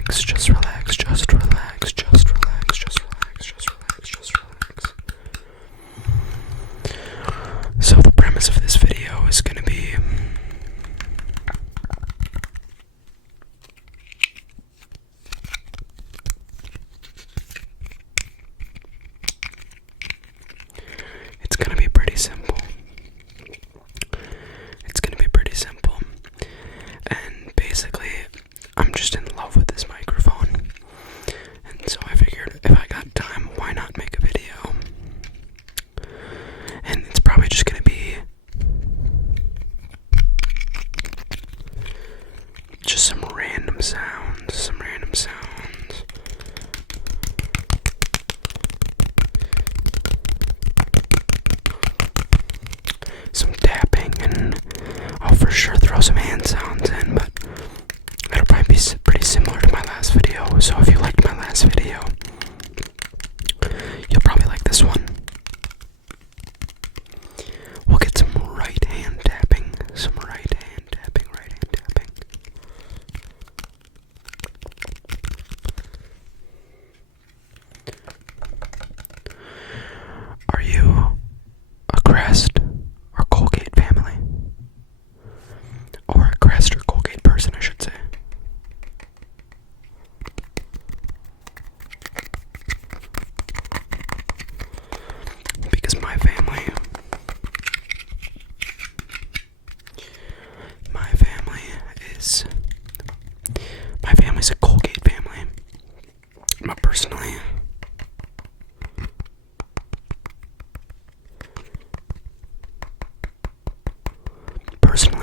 relax, just relax, just relax, just relax, just relax, just relax, just relax. So the premise of this video is going to be it's going to be pretty simple. It's going to be pretty simple. And basically, I'm just in love with this microphone. And so I figured if I got time, why not make a video? And it's probably just going to be just some random sounds, some tapping, and I'll for sure throw some hand sounds in, but it'll probably be pretty similar to my last video. So if you liked my last video, you'll probably like this one. We'll get some right hand tapping, Are you a Crest or Colgate family? Or a Crest or Colgate person, I should say. Because my family's a Colgate family. But personally,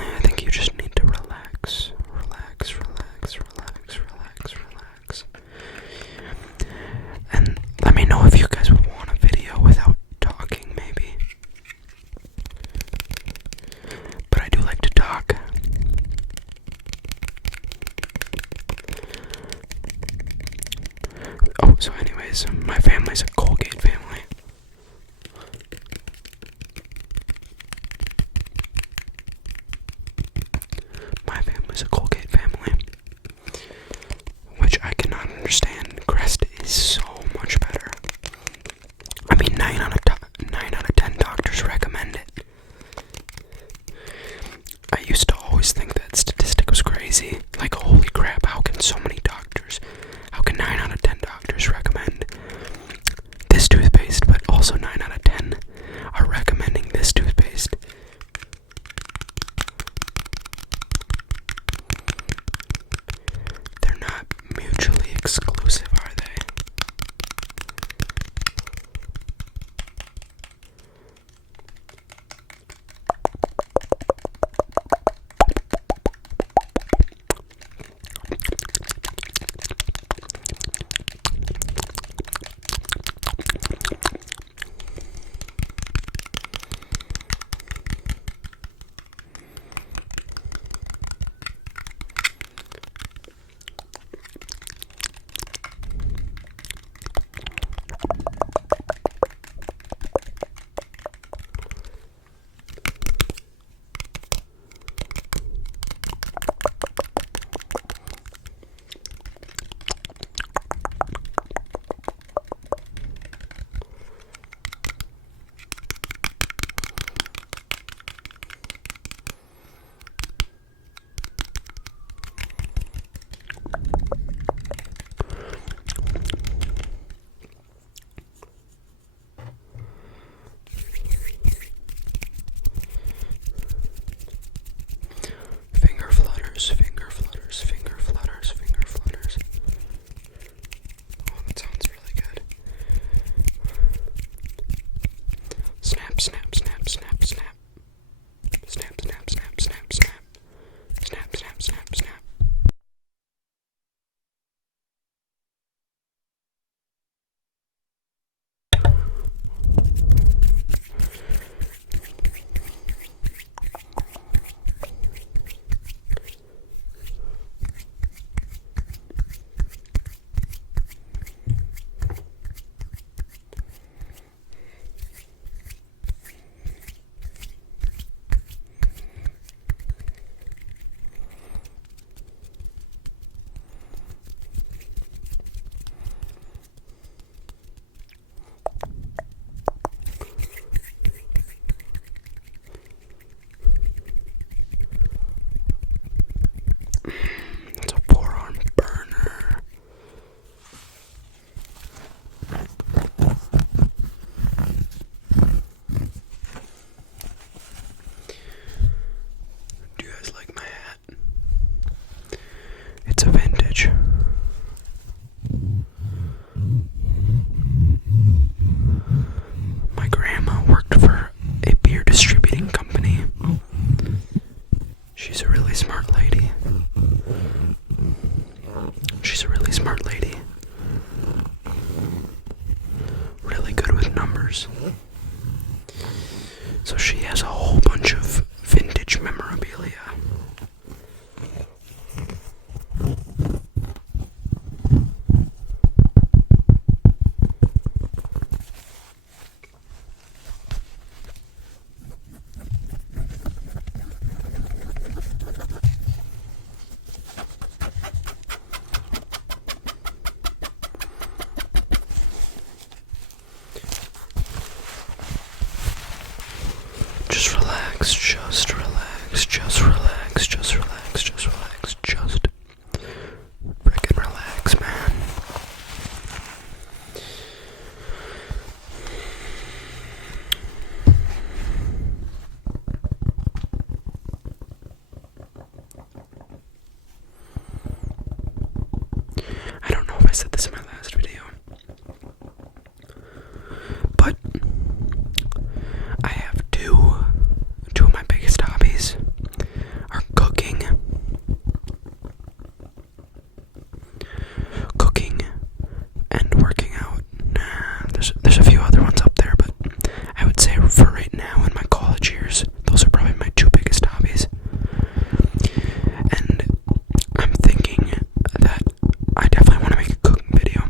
I think you just need to relax. And let me know if you guys would want a video without talking, maybe. But I do like to talk. Oh, so anyways, my family's a Colgate family. My family's a Colgate family, which I cannot understand. Crest is so much better. I mean, 9 out of 10 doctors recommend it. I used to always think that statistic was crazy. Like, holy crap, how can 9 out of 10 doctors recommend this toothpaste It's a forearm burner. Do you guys like my hat? It's a vintage. My grandma worked for a beer distributing company. She's a really smart lady. Really good with numbers. So she has a whole bunch of vintage memorabilia. Just relax, just relax, just relax, just relax, just relax, just frickin' relax, man. I don't know if I said this in my last video, but I have two of my biggest hobbies are cooking and working out. There's a few other ones up there, but I would say for right now in my college years, those are probably my two biggest hobbies. And I'm thinking that I definitely want to make a cooking video.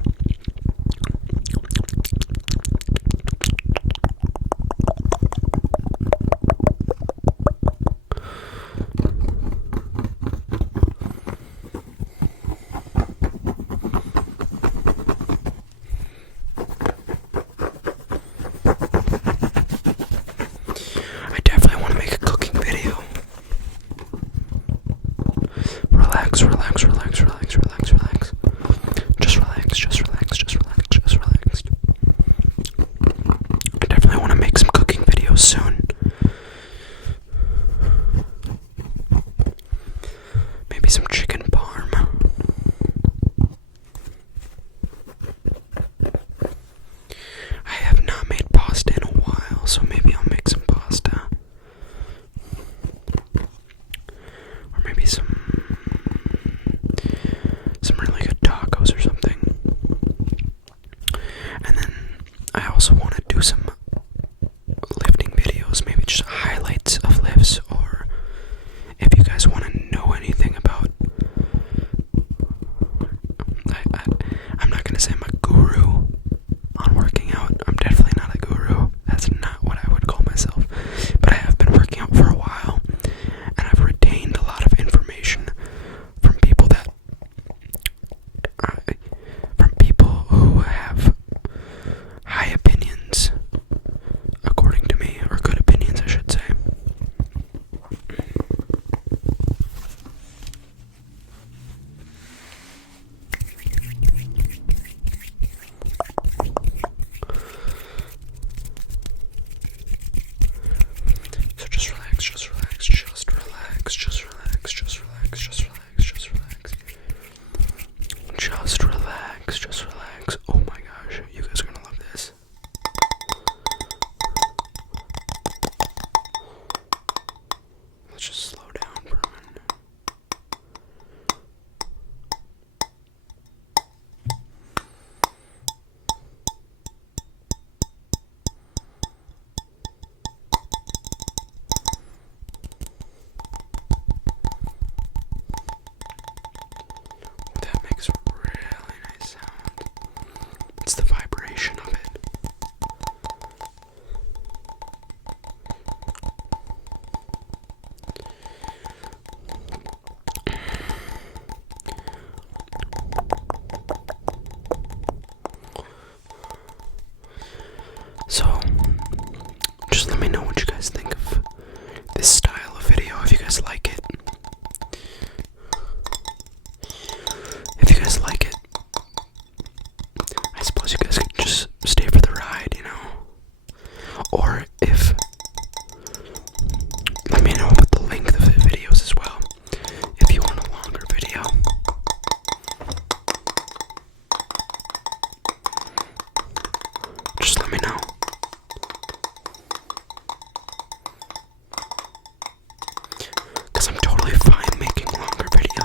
I definitely want to make a cooking video. Relax, relax, relax, relax, relax, relax. Just relax, just relax, just relax, just relax. I definitely want to make some cooking videos soon. Maybe some chicken parm. I have not made pasta in a while, so maybe I'll make some pasta. Or maybe some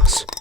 house.